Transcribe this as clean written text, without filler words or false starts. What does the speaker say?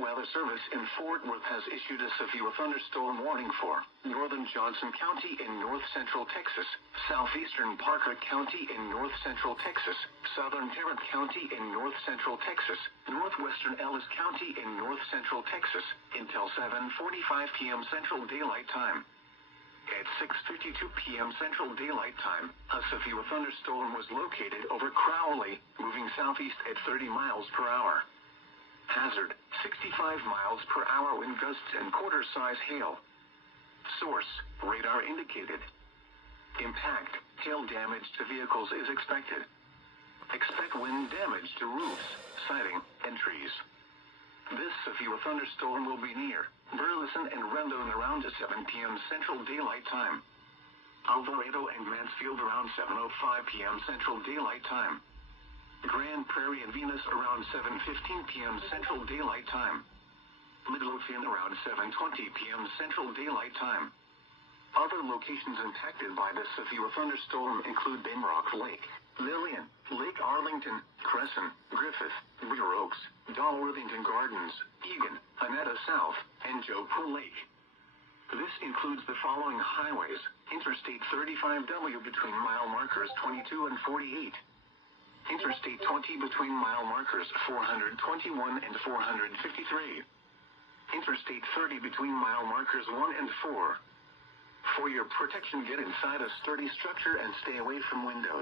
National Weather Service in Fort Worth has issued a severe thunderstorm warning for northern Johnson County in north-central Texas, southeastern Parker County in north-central Texas, southern Tarrant County in north-central Texas, northwestern Ellis County in north-central Texas, until 7:45 p.m. Central Daylight Time. At 6:52 p.m. Central Daylight Time, a severe thunderstorm was located over Crowley, moving southeast at 30 miles per hour. Hazard, 65 miles per hour wind gusts and quarter-size hail. Source, radar indicated. Impact, hail damage to vehicles is expected. Expect wind damage to roofs, siding, and trees. This severe thunderstorm will be near Burleson and Rendon around 7 p.m. Central Daylight Time. Alvarado and Mansfield around 7:05 p.m. Central Daylight Time. Grand Prairie and Venus around 7:15 p.m. Central Daylight Time. Midlothian around 7:20 p.m. Central Daylight Time. Other locations impacted by this severe thunderstorm include Binrock Lake, Lillian, Lake Arlington, Crescent, Griffith, Bear Oaks, Dalworthington Gardens, Egan, Annetta South, and Joe Lake. This includes the following highways: Interstate 35W between mile markers 22 and 48. Interstate 20 between mile markers 421 and 453. Interstate 30 between mile markers 1 and 4. For your protection, get inside a sturdy structure and stay away from windows.